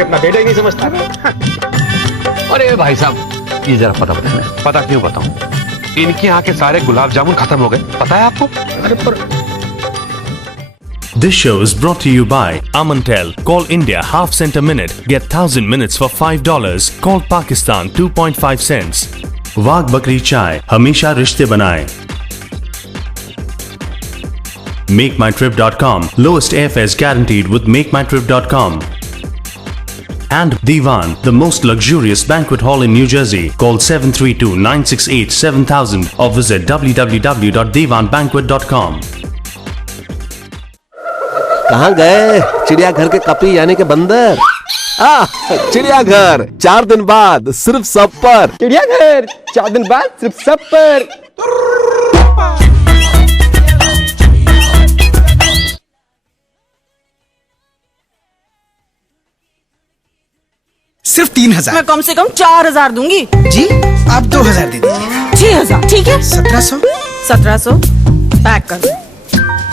अपना बेटा ही नहीं समझता। अरे भाई साहब, ये जरा पता बताना। पता क्यों बताऊं? इनके यहाँ के सारे गुलाब जामुन खत्म हो गए, पता है आपको? अरे पर This show is brought to you by Amantel. Call India half cent a minute. Get 1000 minutes for $5. Call Pakistan 2.5 cents. Wagh Bakri Chai. हमेशा रिश्ते बनाए. MakeMyTrip.com. Lowest airfares guaranteed with MakeMyTrip.com. And Divan, the most luxurious banquet hall in New Jersey. Call 732-968-7000 or visit www.divanbanquet.com. कहाँ गए चिड़ियाघर के कपी यानी के बंदर? चिड़ियाघर 4 दिन बाद सिर्फ सब पर। चिड़ियाघर 4 दिन बाद सिर्फ सब पर। सिर्फ 3000। मैं कम से कम 4000 दूंगी। जी आप 2000 दे दीजिए। 6000 ठीक है। 1700। 1700 पैक कर दो।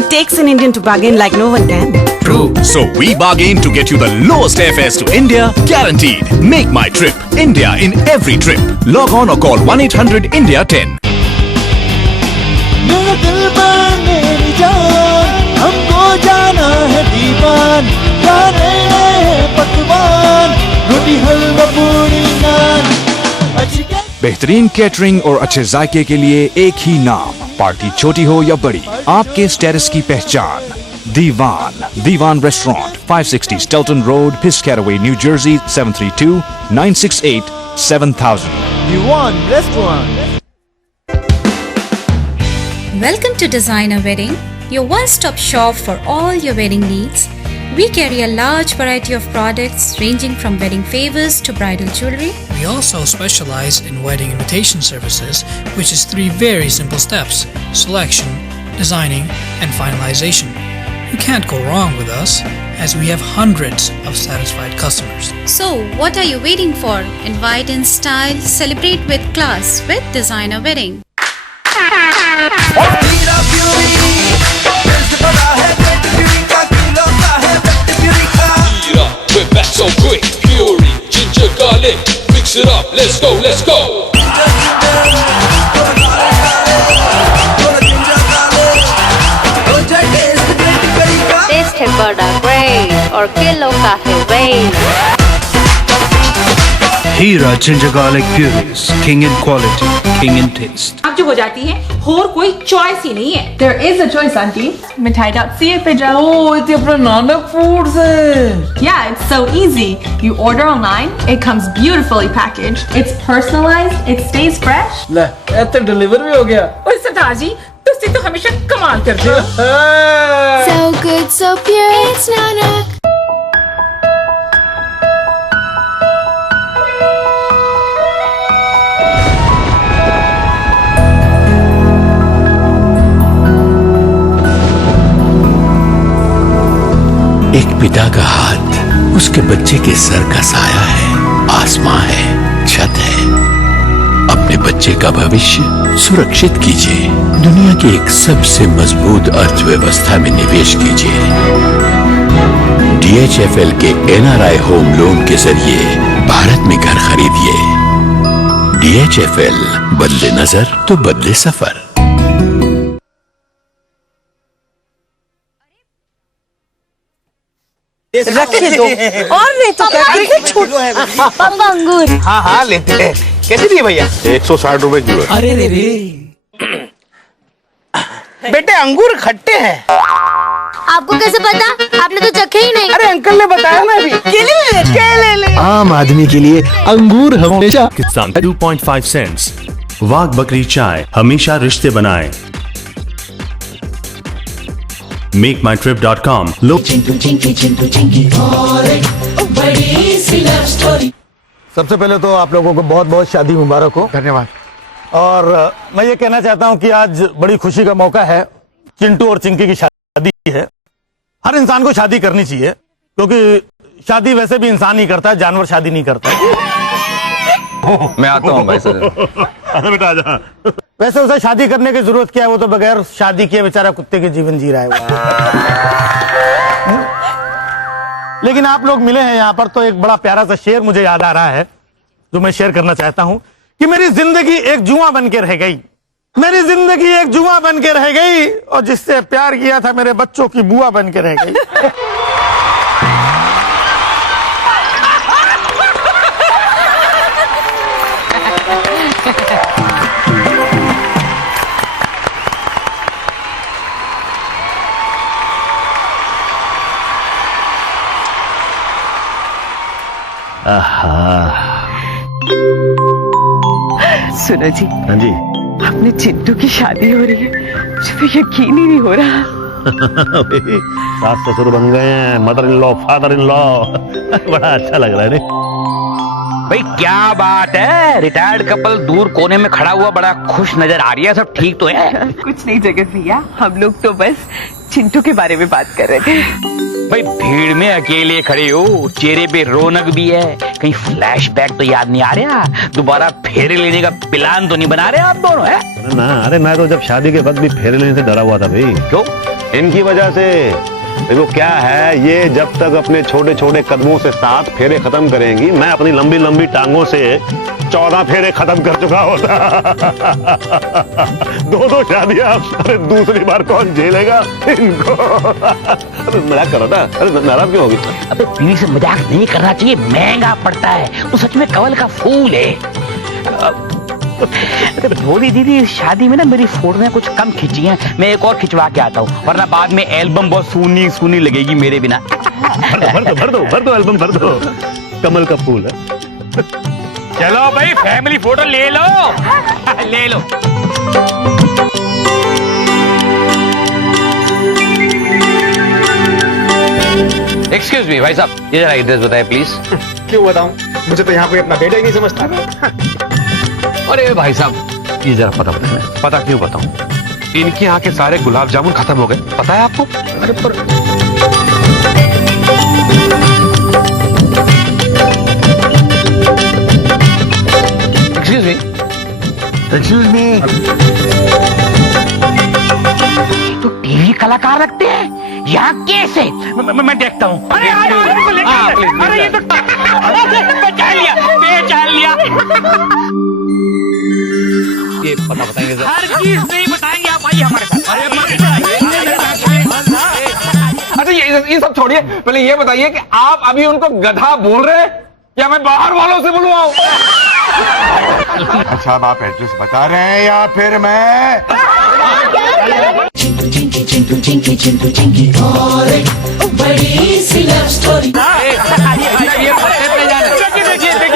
It takes an Indian to bargain like no one can. True. So we bargain to get you the lowest airfares to India, guaranteed. Make my trip. India in every trip. Log on or call 1-800-INDIA-10. मेरा दिल मान मेरी जान, हमको जाना है दीवान, जाने पकवान, रोटी हलवा पूरी नान। बेहतरीन कैटरिंग और अच्छे जायके के लिए एक ही नाम, पार्टी छोटी हो या बड़ी, आपके स्टेटस की पहचान Diwan. Diwan restaurant, 560 Stelton road, Piscataway, New Jersey 732-968-7000। Diwan restaurant. Welcome to Designer Wedding, your one-stop shop for all your wedding needs. We carry a large variety of products ranging from wedding favors to bridal jewelry. We also specialize in wedding invitation services, which is 3 very simple steps: selection, designing, and finalization. You can't go wrong with us, as we have hundreds of satisfied customers. So, what are you waiting for? Invite in style, celebrate with class with Designer Wedding. Back so quick, Fury, ginger garlic, mix it up, let's go, let's go. Taste है बड़ा great और kilo का है weight. Hira ginger garlic purees, king in quality, king in taste. आप जो हो जाती है, और कोई choice ही नहीं है. There is a choice, auntie. मिठाई.ca पे जाओ. Oh, it's अपना नानक foods है. Yeah, it's so easy. You order online, it comes beautifully packaged. It's personalized, it stays fresh. ले, ऐसे deliver भी हो गया. ओए सरदार जी, तुसी तो हमेशा कमाल करते हो. So good, so pure, it's nanak. एक पिता का हाथ उसके बच्चे के सर का साया है, आसमां है, छत है। अपने बच्चे का भविष्य सुरक्षित कीजिए। दुनिया की एक सबसे मजबूत अर्थव्यवस्था में निवेश कीजिए। DHFL के NRI होम लोन के जरिए भारत में घर खरीदिए। DHFL, बदले नजर तो बदले सफर। रखे दो और नहीं तो क्या छूट। पापा अंगूर। हाँ हाँ लेते हैं। कैसे दिए भैया? 160 रुपए किलो। अरे रे रे। बेटे अंगूर खट्टे हैं। आपको कैसे पता? आपने तो चखे ही नहीं। अरे अंकल ने बताया ना अभी। केले ले। आम आदमी के लिए अंगूर हमेशा। Pakistan 2.5 cents. वाघ बकरी चाय हमेशा रिश्ते बनाए. MakeMyTrip.com. सबसे पहले तो आप लोगों को बहुत बहुत शादी मुबारक हो। धन्यवाद। और मैं ये कहना चाहता हूँ कि आज बड़ी खुशी का मौका है। चिंटू और चिंकी की शादी है। हर इंसान को शादी करनी चाहिए, क्योंकि शादी वैसे भी इंसान ही करता है, जानवर शादी नहीं करता। मैं आता हूँ भाई सर। अरे बेटा आजा। वैसे उसे शादी करने की जरूरत क्या है? वो तो बगैर शादी किए बेचारा कुत्ते के जीवन जी रहा है वो। लेकिन आप लोग मिले हैं यहाँ पर तो एक बड़ा प्यारा सा शेर मुझे याद आ रहा है जो मैं शेयर करना चाहता हूं कि मेरी जिंदगी एक जुआ बन के रह गई, मेरी जिंदगी एक जुआ बन के रह गई और जिससे प्यार किया था मेरे बच्चों की बुआ बन के रह गई। सुनो जी। हाँ जी। अपने चिंटू की शादी हो रही है, मुझे तो यकीन ही नहीं हो रहा। सास ससुर बन गए हैं, mother in law, father in law. बड़ा अच्छा लग रहा है रे। भाई क्या बात है, रिटायर्ड कपल दूर कोने में खड़ा हुआ बड़ा खुश नजर आ रही है, सब ठीक तो है? कुछ नहीं जगत भैया, हम लोग तो बस चिंटू के बारे में बात कर रहे थे। भाई भीड़ में अकेले खड़े हो, चेहरे पे रौनक भी है, कहीं फ्लैशबैक तो याद नहीं आ रहा? दोबारा फेरे लेने का प्लान तो नहीं बना रहे आप दोनों? है ना, अरे मैं तो जब शादी के वक्त भी फेरे लेने से डरा हुआ था भाई। क्यों? इनकी वजह से। देखो क्या है, ये जब तक अपने छोटे छोटे कदमों से 7 फेरे खत्म करेंगी, मैं अपनी लंबी लंबी टांगों से 14 फेरे खत्म कर चुका होता। 2 शादियां, अरे दूसरी बार कौन झेलेगा इनको? अरे मजाक कर रहा था। अरे नाराज क्यों होगी? अबे बीवी से मजाक नहीं करना चाहिए, महंगा पड़ता है, वो सच में कवल का फूल है। भोली दीदी, इस शादी में ना मेरी फोटोएं कुछ कम खींची हैं, मैं एक और खिंचवा के आता हूँ, वरना बाद में एल्बम बहुत सूनी सूनी लगेगी मेरे बिना। भर दो एल्बम, भर दो। कमल का फूल है। चलो भाई फैमिली फोटो ले लो। ले लो। एक्सक्यूज मी भाई साहब, ये जरा एड्रेस बताए प्लीज। क्यों बताऊं, मुझे तो यहाँ कोई अपना बेटा ही नहीं समझता। अरे भाई साहब, ये जरा पता बताए। पता क्यों बताऊं? इनके यहाँ के सारे गुलाब जामुन खत्म हो गए, पता है आपको? अरे पर एक्सक्यूज मी तो टीवी कलाकार रखते हैं यहाँ कैसे? मैं देखता हूँ। अरे अरे ये तो पहचान लिया। ये पता बताएंगे सर? हर चीज नहीं बताएंगे आप, आइए हमारे साथ। अच्छा ये सब छोड़िए, पहले ये बताइए कि आप अभी उनको गधा बोल रहे हैं या मैं बाहर वालों से बुलवाऊं? अच्छा अब आप एड्रेस बता रहे हैं या फिर मैं? चिंटू और एक बड़ी सी लव स्टोरी। देखिए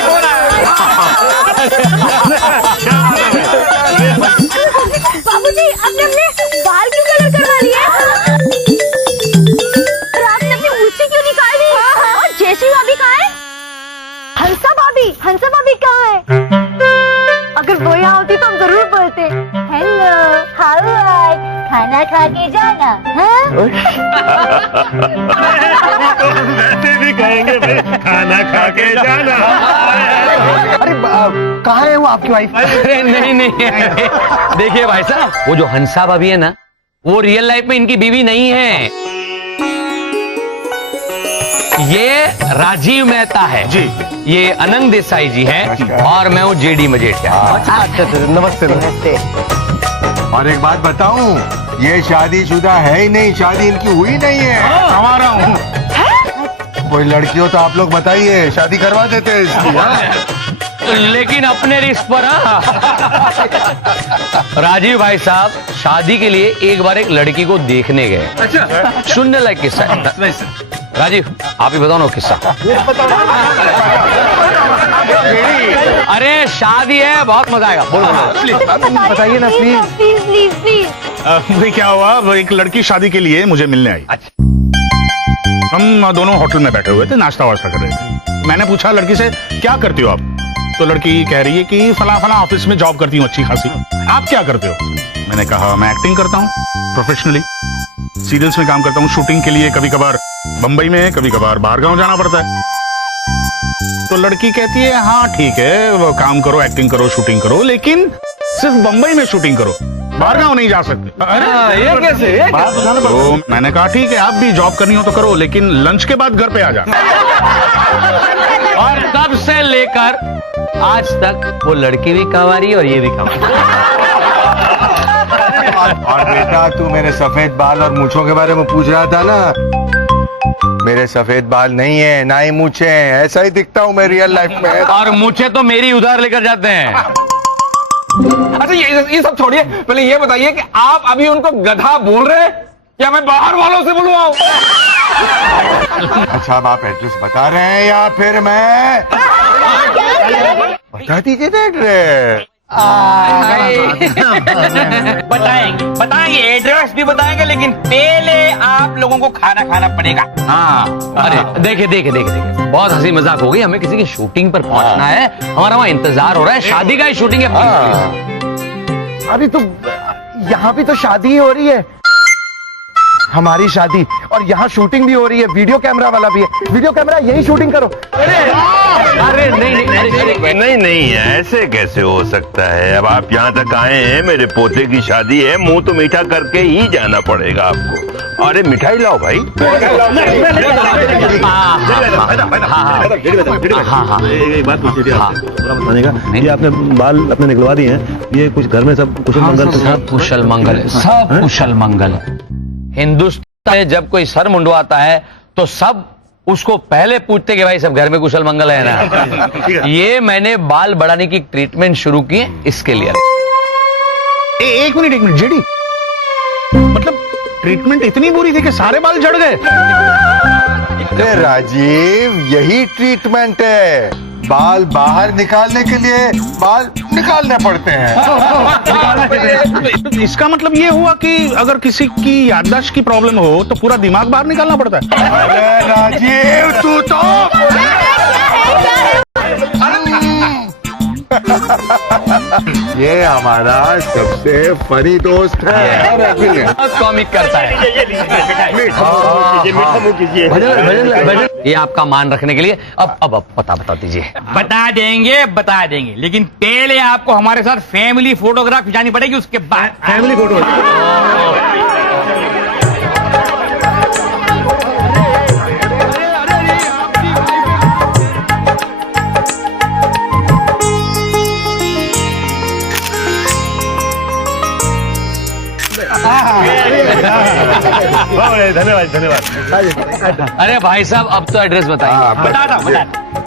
कौन आया। बाबूजी, आपने अपने बाल क्यों कलर करवा लिए? और आपने अपनी मूछें क्यों निकाल दी? और जैसी भाभी कहाँ है? हंसा भाभी कहाँ है? अगर वो यहाँ होती तो हम जरूर बोलते हेलो हाउ आर, खाना खा के जाना। वैसे भी कहेंगे भाई, खाना खा के जाना। अरे कहाँ है वो आपकी वाइफ? अरे नहीं देखिए भाई साहब, वो जो हंसा भाभी है ना, वो रियल लाइफ में इनकी बीवी नहीं है। ये राजीव मेहता है जी, ये अनंत देसाई जी हैं और मैं हूँ जेडी मजेठिया। नमस्ते। और एक बात बताऊं, ये शादीशुदा है ही नहीं, शादी इनकी हुई नहीं है। हमारा हूँ। कोई लड़की हो तो आप लोग बताइए, शादी करवा देते हैं इसकी। लेकिन अपने रिस्क पर। राजीव भाई साहब शादी के लिए एक बार एक लड़की को देखने गए। अच्छा, शून्य लाइक किस्सा। राजीव आप ही बताओ ना किस्सा। अरे शादी है, बहुत मजा आएगा। बोलो बताइए ना प्लीज। भाई क्या हुआ, एक लड़की शादी के लिए मुझे मिलने आई। हम दोनों होटल में बैठे हुए थे, नाश्ता वाश्ता कर रहे थे। मैंने पूछा लड़की से क्या करती हो आप, तो लड़की कह रही है कि फला ऑफिस में जॉब करती हूँ अच्छी खासी। आप क्या करते हो? मैंने कहा मैं एक्टिंग करता हूँ प्रोफेशनली, सीरियल्स में काम करता हूँ, शूटिंग के लिए कभी कभार बंबई में, कभी कभार बाहर गाँव जाना पड़ता है। तो लड़की कहती है हाँ ठीक है, वो काम करो, एक्टिंग करो, शूटिंग करो, लेकिन सिर्फ बंबई में शूटिंग करो, बाहर गाँव नहीं जा सकते। ये कैसे? तो मैंने कहा ठीक है, आप भी जॉब करनी हो तो करो, लेकिन लंच के बाद घर पे आ जाना। और तब से लेकर आज तक वो लड़की भी कंवारी और ये भी कंवारी। और बेटा तू मेरे सफेद बाल और मूछों के बारे में पूछ रहा था ना, मेरे सफेद बाल नहीं है, ना ही मूछे हैं, ऐसा ही दिखता हूँ मैं रियल लाइफ में। और मूछे तो मेरी उधार लेकर जाते हैं। अच्छा ये सब छोड़िए, पहले ये बताइए कि आप अभी उनको गधा बोल रहे हैं या मैं बाहर वालों से बुलवाऊं? अच्छा अब आप एड्रेस बता रहे हैं या फिर मैं बता दीजिए ना एड्रेस। बताएंगे एड्रेस भी बताएंगे, लेकिन पहले आप लोगों को खाना खाना पड़ेगा। हाँ अरे देखे बहुत हंसी मजाक हो गई, हमें किसी की शूटिंग पर पहुंचना है, हमारा वहाँ इंतजार हो रहा है, शादी का ही शूटिंग है। अभी तो यहाँ भी तो शादी ही हो रही है, हमारी शादी, और यहाँ शूटिंग भी हो रही है, वीडियो कैमरा वाला भी है, वीडियो कैमरा यही शूटिंग करो। अरे नहीं ऐसे कैसे हो सकता है? अब आप यहाँ तक आए हैं, मेरे पोते की शादी है, मुंह तो मीठा करके ही जाना पड़ेगा आपको। अरे मिठाई लाओ भाई। एक बात पूछनी थी आपसे, पूरा बताने का। ये आपने बाल अपने निकलवा दिए हैं, ये कुछ घर में सब कुशल मंगल? सब कुशल मंगल है, सब कुशल मंगल है। हिंदुस्तान में जब कोई सर मुंडवाता है तो सब उसको पहले पूछते कि भाई सब घर में कुशल मंगल है ना। ये मैंने बाल बढ़ाने की ट्रीटमेंट शुरू की इसके लिए। एक मिनट जेडी, मतलब ट्रीटमेंट इतनी बुरी थी कि सारे बाल झड़ गए? अरे राजीव यही ट्रीटमेंट है, बाल बाहर निकालने के लिए बाल निकालने पड़ते हैं। इसका मतलब ये हुआ कि अगर किसी की याददाश्त की प्रॉब्लम हो तो पूरा दिमाग बाहर निकालना पड़ता है? अरे राजीव तू तो ये हमारा सबसे फनी दोस्त है, कॉमिक करता है। ये आपका मान रखने के लिए अब बता दीजिए। बता देंगे, लेकिन पहले आपको हमारे साथ फैमिली फोटोग्राफ खिंचानी पड़ेगी, उसके बाद फैमिली फोटो। धन्यवाद। अरे भाई साहब अब तो एड्रेस बताइए। बता।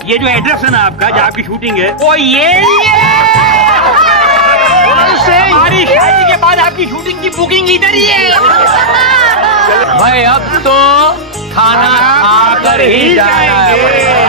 ये जो एड्रेस है ना आपका, जहाँ आपकी शूटिंग है, वो ये हमारी शादी के बाद आपकी शूटिंग की बुकिंग इधर ही है। भाई अब तो खाना खाकर ही जाना है।